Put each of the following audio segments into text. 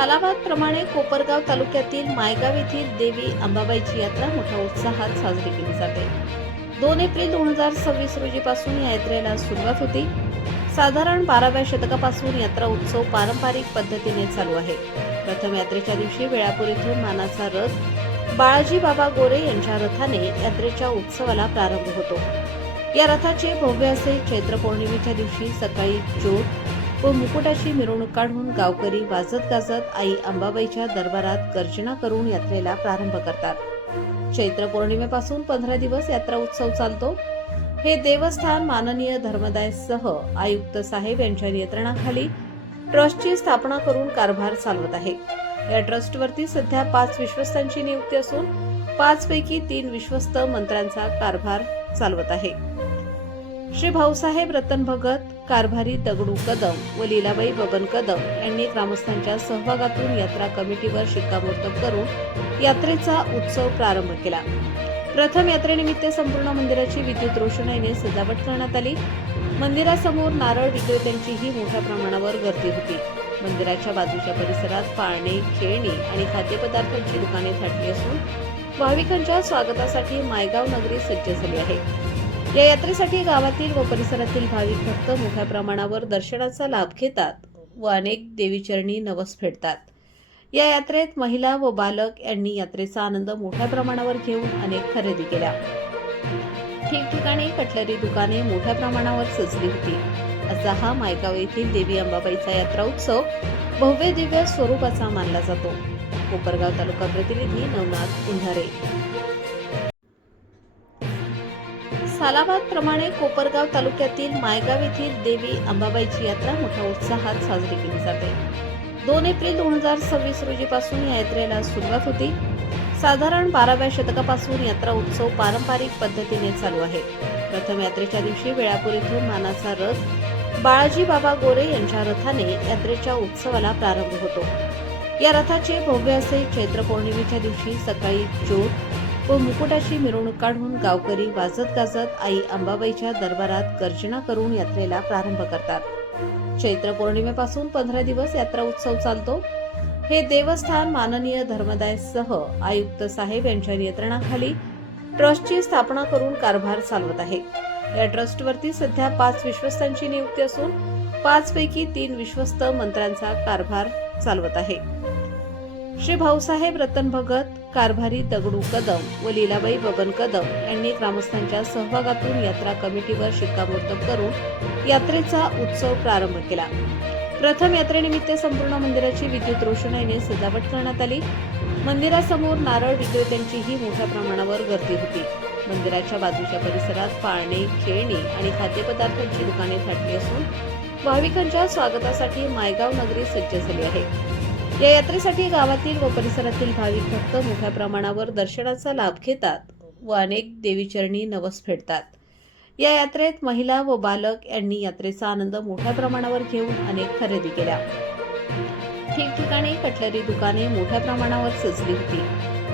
सालाबाद प्रमाणे कोपरगाव तालुक्यातील मायगाव येथील देवी अंबाबाईची यात्रा मोठ्या उत्साहात साजरी केली जाते। 2 एप्रिल 2026 रोजीपासून या यात्रेला सुरुवात होती। साधारण 12व्या शतकापासून यात्रा उत्सव पारंपरिक पद्धतीने चालू आहे। प्रथम यात्रेच्या दिवशी वेळापूर येथून मानाचा रथ बाळाजी बाबा गोरे यांच्या रथाने यात्रेच्या उत्सवाला प्रारंभ होतो। या रथाचे भव्य असे चैत्र पौर्णिमेच्या दिवशी सकाळी ज्योत व मुकुटाची मिरवणूक काढून गावकरी वाजत गाजत आई अंबाबाईच्या दरबारात गर्जना करून यात्रेला प्रारंभ करतात। चैत्र पौर्णिमेपासून 15 दिवस यात्रा उत्सव चालतो। हे देवस्थान माननीय धर्मदायसह आयुक्त साहेब यांच्या नियंत्रणाखाली ट्रस्टची स्थापना करून कारभार चालवत आहे। या ट्रस्टवरती सध्या 5 विश्वस्तांची नियुक्ती असून 5 पैकी 3 विश्वस्त मंत्र्यांचा कारभार चालवत आहे। श्री भाऊसाहेब रतन भगत, कारभारी दगडू कदम व लीलाबाई बबन कदम यांनी ग्रामस्थांच्या सहभागातून यात्रा कमिटीवर शिक्कामोर्तब करून यात्रेचा उत्सव प्रारंभ केला। प्रथम यात्रेनिमित्त संपूर्ण मंदिराची विद्युत रोषणाईने सजावट करण्यात आली। मंदिरासमोर नारळ विक्रेत्यांचीही मोठ्या प्रमाणावर गर्दी होती। मंदिराच्या बाजूच्या परिसरात पाळणे, खेळणी आणि खाद्यपदार्थांची दुकाने थाटली असून भाविकांच्या स्वागतासाठी मायगाव नगरी सज्ज झाली आहे। या यात्रेसाठी गावातील व परिसरातील भाविक भक्त मोठ्या प्रमाणावर दर्शनाचा लाभ घेतात व अनेक देवीचरणी नवस फेडतात। या यात्रेत महिला व बालक यांनी यात्रेचा आनंद मोठ्या प्रमाणावर घेऊन अनेक खरेदी केल्या। ठिकठिकाणी कटलरी दुकाने मोठ्या प्रमाणावर सजली होती। असा हा मायगाव येथील देवी अंबाबाईचा यात्रा उत्सव भव्य दिव्य स्वरूपाचा मानला जातो। कोपरगाव तालुका प्रतिनिधी नवनाथ उंधारे। सालाबाद प्रमाणे कोपरगाव तालुक्यातील मायगाव येथील देवी अंबाबाईची यात्रा मोठ्या उत्साहात साजरी केली जाते। 2 एप्रिल 2026 रोजीपासून या यात्रेला सुरुवात होती। साधारण 12व्या शतकापासून यात्रा उत्सव पारंपरिक पद्धतीने चालू आहे। प्रथम यात्रेच्या दिवशी वेळापूर येथून मानाचा रथ बाळाजी बाबा गोरे यांच्या रथाने यात्रेच्या उत्सवाला प्रारंभ होतो। या रथाचे भव्य असे चैत्र पौर्णिमेच्या दिवशी सकाळी ज्योत व मुकुटाची मिरवणूक काढून गावकरी वाजत गाजत आई अंबाबाईच्या दरबारात गर्जना करून यात्रेला प्रारंभ करतात। चैत्र पौर्णिमेपासून 15 दिवस यात्रा उत्सव चालतो। हे देवस्थान माननीय धर्मदायसह आयुक्त साहेब यांच्या नियंत्रणाखाली ट्रस्टची स्थापना करून कारभार चालवत आहे। या ट्रस्टवरती सध्या 5 विश्वस्तांची नियुक्ती असून 5 पैकी 3 विश्वस्त मंत्र्यांचा कारभार चालवत आहे। श्री भाऊसाहेब रतन भगत, कारभारी दगडू कदम व लीलाबाई बबन कदम यांनी ग्रामस्थांच्या सहभागातून यात्रा कमिटीवर शिक्कामोर्तब करून यात्रेचा उत्सव प्रारंभ केला। प्रथम यात्रेनिमित्त संपूर्ण मंदिराची विद्युत रोषणाईने सजावट करण्यात आली। मंदिरासमोर नारळ विक्रेत्यांचीही मोठ्या प्रमाणावर गर्दी होती। मंदिराच्या बाजूच्या परिसरात पाळणे, खेळणी आणि खाद्यपदार्थांची दुकाने थाटली असून भाविकांच्या स्वागतासाठी मायगाव नगरी सज्ज झाली आहे। या यात्रेसाठी गावातील व परिसरातील भाविक भक्त मोठ्या प्रमाणावर दर्शनाचा लाभ घेतात व अनेक देवीचरणी नवस फेडतात। या यात्रेत महिला व बालक यांनी यात्रेचा आनंद मोठ्या प्रमाणावर घेऊन अनेक खरेदी केल्या। ठिकठिकाणी कटलरी दुकाने मोठ्या प्रमाणावर सजली होती।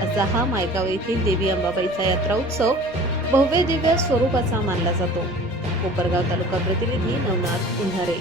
असा हा मायगाव येथील देवी अंबाबाईचा यात्रा उत्सव भव्य दिव्य स्वरूपाचा मानला जातो। कोपरगाव तालुका प्रतिनिधी नवनाथ उंधारे।